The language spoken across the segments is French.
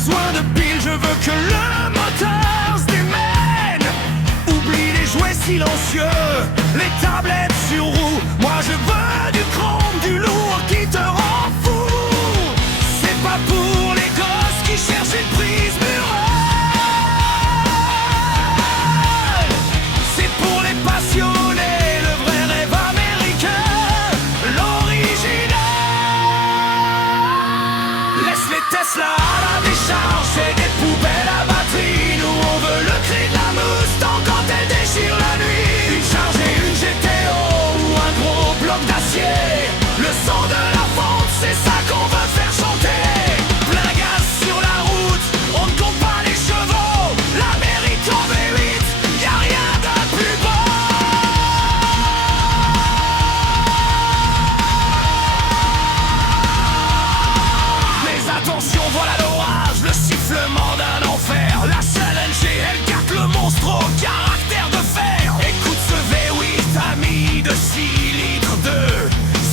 besoin de piles, je veux que le moteur se démène. Oublie les jouets silencieux, les tablettes sur roue. Moi je veux du chrome, du lourd qui te rend fou. C'est pas pour les gosses qui cherchent une prise murale. C'est pour les passionnés, le vrai rêve américain, l'original. Laisse les Tesla à la décharge, c'est des poubelles à batterie. Nous on veut le cri de la Mustang quand elle déchire la nuit. Une charge et une GTO ou un gros bloc d'acier. Le son de la vente, c'est ça qu'on veut faire chanter. Plein gaz sur la route, on ne compte pas les chevaux. L'Amérique en V8, y'a rien de plus beau. Mais attention, voilà l'orage, le sifflement d'un enfer. La challenge et L4, le monstre au caractère de fer. Écoute ce V8 ami de 6 litres de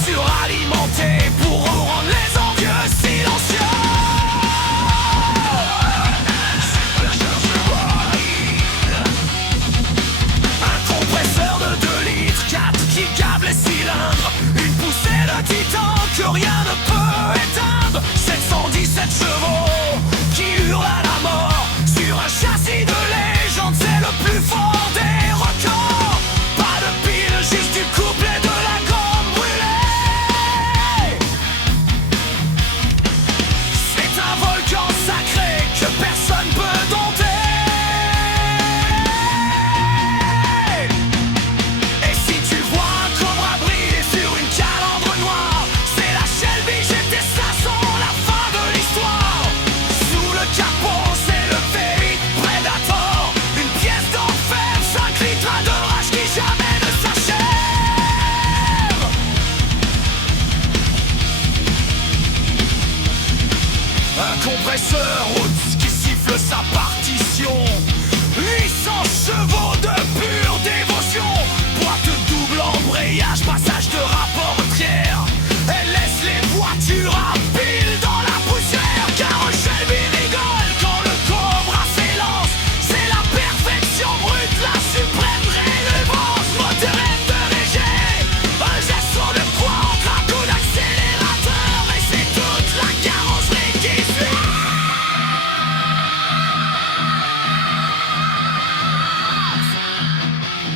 suralimenté pour rendre les envieux silencieux. Un compresseur de 2 litres 4 qui gave les cylindres. Une poussée de titan que rien ne peut éteindre. 717 chevaux qui hurlent à la mort sur un châssis de légende, c'est le plus fort des records. Pas de pile, juste du couple et de la gomme brûlée. C'est un volcan sacré que personne peut dompter. Et si tu vois un cobra briller sur une calandre noire, c'est la Shelby GT 500, la fin de l'histoire. Sous le capot, c'est le V8 Predator, une pièce d'enfer, 5 litres de rage qui jamais ne s'achève. Un compresseur Roots qui siffle sa partition. 800 chevaux de pure dévotion. Boîte double embrayage, passage de rapport tiers. Elle laisse les voitures à pile dans la poussière. Car un Shelby rigole quand le Cobra s'élance. C'est la perfection brute, la suprême révérence. Moteur MDG, un geste sur le poids entre un coup d'accélérateur. Et c'est toute la carrosserie qui suit.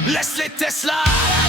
Laisse les Tesla à la